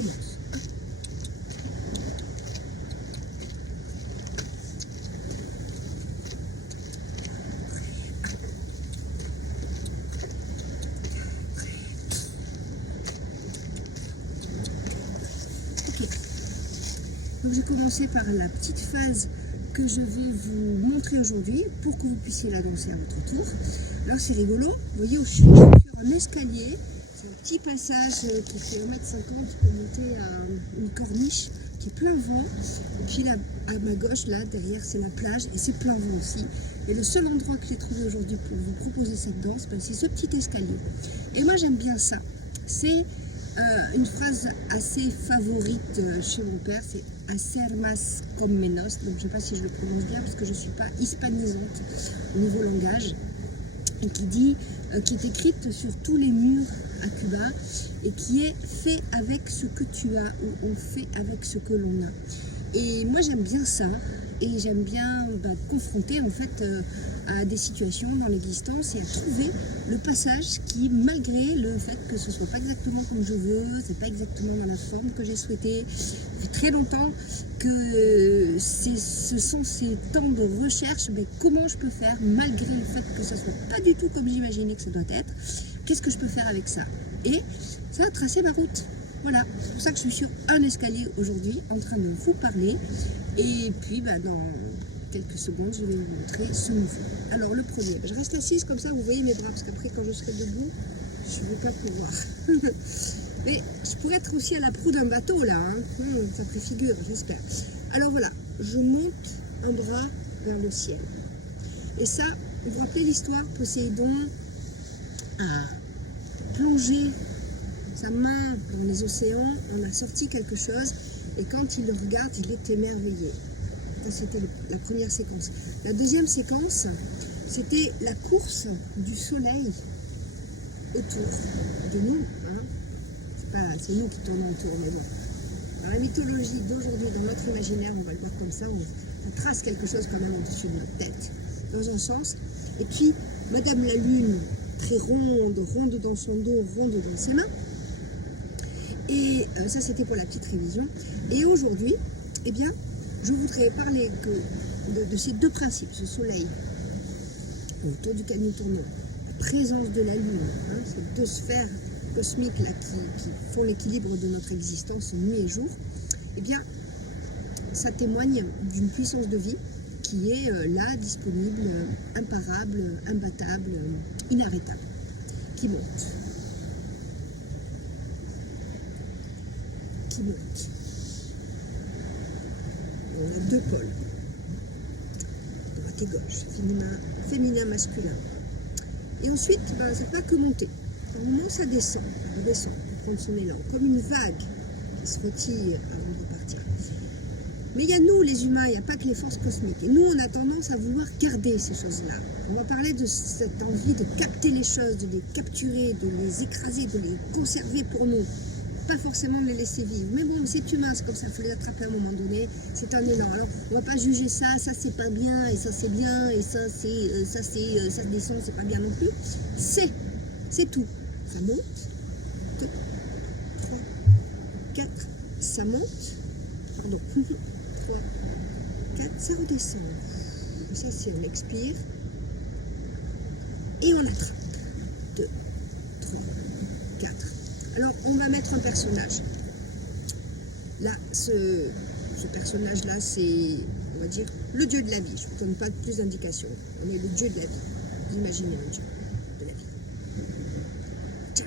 commence. Ok. Donc j'ai commencé par la petite phase que je vais vous montrer aujourd'hui pour que vous puissiez la danser à votre tour. Alors c'est rigolo, vous voyez, je suis sur un escalier, c'est un petit passage qui fait 1,50 m, qui peut monter à une corniche qui est plein vent, et puis là, à ma gauche, là, derrière, c'est la plage, et c'est plein vent aussi. Et le seul endroit que j'ai trouvé aujourd'hui pour vous proposer cette danse, ben, c'est ce petit escalier. Et moi j'aime bien ça, c'est une phrase assez favorite chez mon père, c'est hacer más con menos, donc je ne sais pas si je le prononce bien parce que je ne suis pas hispanisante au niveau langage, et qui est écrite sur tous les murs à Cuba et qui est fait avec ce que tu as ou on fait avec ce que l'on a. Et moi j'aime bien ça et j'aime bien confronter en fait à des situations dans l'existence et à trouver le passage qui, malgré le fait que ce soit pas exactement comme je veux, c'est pas exactement dans la forme que j'ai souhaité, ça fait très longtemps que ce sont ces temps de recherche, mais comment je peux faire malgré le fait que ça soit pas du tout comme j'imaginais que ça doit être, qu'est-ce que je peux faire avec ça? Et ça a tracé ma route. Voilà, c'est pour ça que je suis sur un escalier aujourd'hui en train de vous parler. Et puis dans quelques secondes, je vais vous montrer ce mouvement. Alors le premier, je reste assise comme ça, vous voyez mes bras, parce qu'après quand je serai debout, je ne vais pas pouvoir. Mais je pourrais être aussi à la proue d'un bateau là, hein. Ça préfigure, j'espère. Alors voilà, je monte un bras vers le ciel. Et ça, vous vous rappelez l'histoire, Poséidon a plongé sa main dans les océans, on a sorti quelque chose, et quand il le regarde, il est émerveillé. Ça, c'était la première séquence. La deuxième séquence, c'était la course du soleil autour de nous. Hein. C'est nous qui tournons autour, mais bon. Dans la mythologie d'aujourd'hui, dans notre imaginaire, on va le voir comme ça, on trace quelque chose quand même au-dessus de notre tête, dans un sens. Et puis, Madame la Lune, très ronde dans son dos, ronde dans ses mains. Et ça, c'était pour la petite révision. Et aujourd'hui, eh bien, je voudrais parler de ces deux principes, ce soleil autour duquel nous tournons, la présence de la Lune, hein, ces deux sphères cosmiques là, qui font l'équilibre de notre existence nuit et jour. Eh bien, ça témoigne d'une puissance de vie qui est là, disponible, imparable, imbattable, inarrêtable, qui monte. On a deux pôles, droite et gauche, féminin, masculin. Et ensuite, ça ne fait pas que monter. Par moment, ça descend, pour prendre son élan, comme une vague qui se retire avant de repartir. Mais il y a nous, les humains, il n'y a pas que les forces cosmiques. Et nous, on a tendance à vouloir garder ces choses-là. On va parler de cette envie de capter les choses, de les capturer, de les écraser, de les conserver pour nous. Pas forcément les laisser vivre, mais bon, c'est humain, c'est comme ça, il faut les attraper à un moment donné, c'est un élan. Alors on va pas juger ça c'est pas bien, et ça c'est bien, et ça descend, c'est pas bien non plus. C'est tout. Ça monte, 2, 3, 4, ça monte, pardon, 3, 4, ça redescend. Ça c'est on expire, et on attrape. 2, 3, 4. Alors, on va mettre un personnage. Là, ce personnage-là, c'est, on va dire, le dieu de la vie. Je ne vous donne pas plus d'indications. On est le dieu de la vie. Vous imaginez un dieu de la vie. Tchac.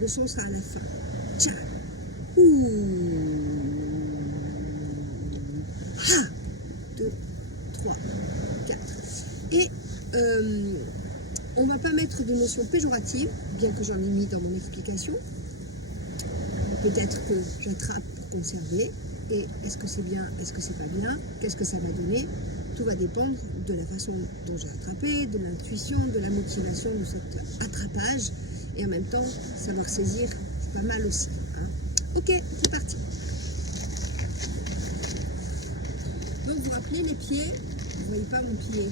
Le son sera à la fin. Tchac. Ouh. Ha. 2, 3, 4. Et on ne va pas mettre d'émotion péjorative, bien que j'en ai mis dans mon explication. Peut-être que j'attrape pour conserver. Et est-ce que c'est bien, est-ce que c'est pas bien? Qu'est-ce que ça va donner? Tout va dépendre de la façon dont j'ai attrapé, de l'intuition, de la motivation de cet attrapage. Et en même temps, savoir saisir, c'est pas mal aussi. Hein. Ok, c'est parti. Donc vous vous rappelez les pieds, vous ne voyez pas mon pied.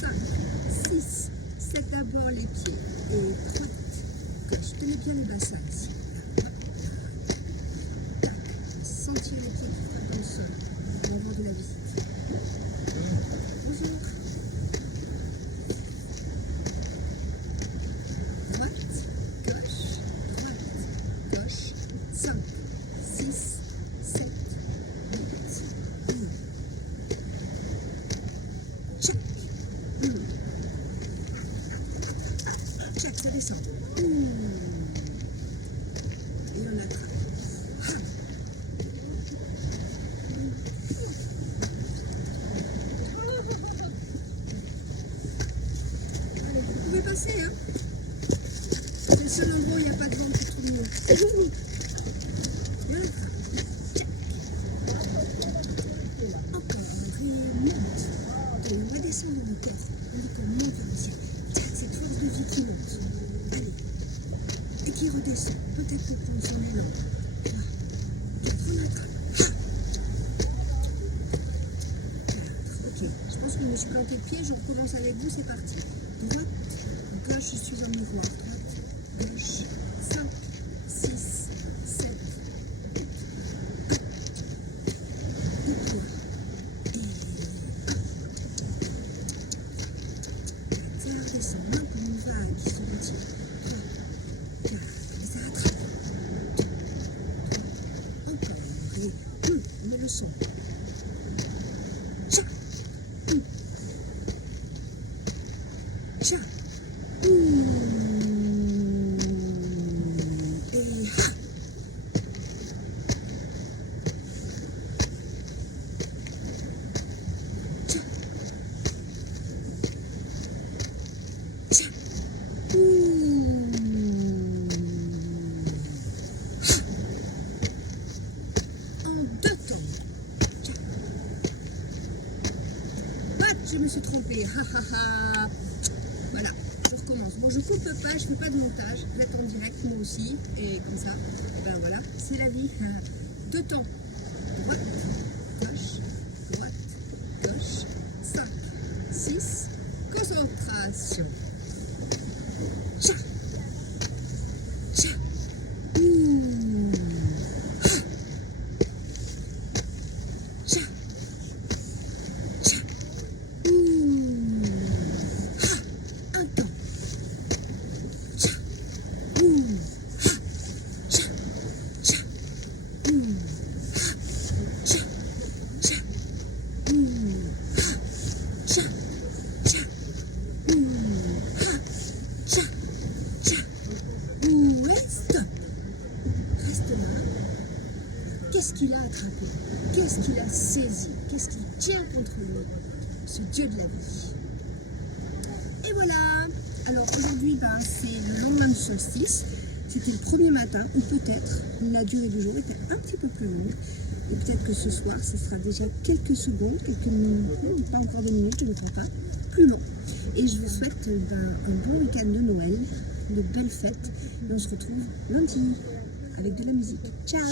5, 6, 7 d'abord les bien les bassins ici. Sentir les pieds qui frappent dans le sol au moment de la visite. Bonjour. Droite, gauche, 5, 6, 7, 8, 1. Check. Check, ça descend. Et on attrape. Allez, vous pouvez passer, hein. C'est le seul endroit où il n'y a pas de vent pour tout le monde. Voilà. Check. Encore, on remonte. Et on va descendre de vitesse. On dit qu'on monte vers le ciel. Tiens, cette force de vie qui monte. Allez. Et qui redescend. Peut-être pour prendre son élan. Voilà. On attrape. Ok, je pense que je me suis planté le pied. Je recommence avec vous. C'est parti. Droite, gauche, je suis en mouvement. Droite, gauche, 5, 6, 7, 8. Déploie. Et ça redescend. Main comme une vague qui se retire. 3, 4, et ça attrape. Encore. Et on met le son. Tcha. Tcha. Et ha. Tcha. Tcha. En deux temps. Tcha. Je me suis trompée. Ha ha ha. Voilà, je recommence. Bon, je coupe pas, je fais pas de montage. Vous êtes en direct, moi aussi. Et comme ça, ben voilà, c'est la vie. Deux temps. Droite, gauche, 5, 6. Concentration. Tcha. Tcha. Ha. Tcha. Tcha. Ha. Un temps. Tcha. Ha. Tcha. Tcha. Ha. Tcha. Tcha. Ha. Tcha. Tcha. Ha. Tcha. Tcha. Et stop. Reste là. Qu'est-ce qu'il a attrapé? Qu'est-ce qu'il a saisi? Qu'est-ce qu'il tient contre lui? Ce Dieu de la vie. Et voilà. Alors aujourd'hui, c'est le lendemain du solstice. C'était le premier matin, ou peut-être la durée du jour était un petit peu plus longue. Et peut-être que ce soir, ce sera déjà quelques secondes, quelques minutes, pas encore des minutes, je ne crois pas, plus long. Et je vous souhaite un bon week-end de Noël, de belles fêtes. Et on se retrouve lundi avec de la musique. Ciao!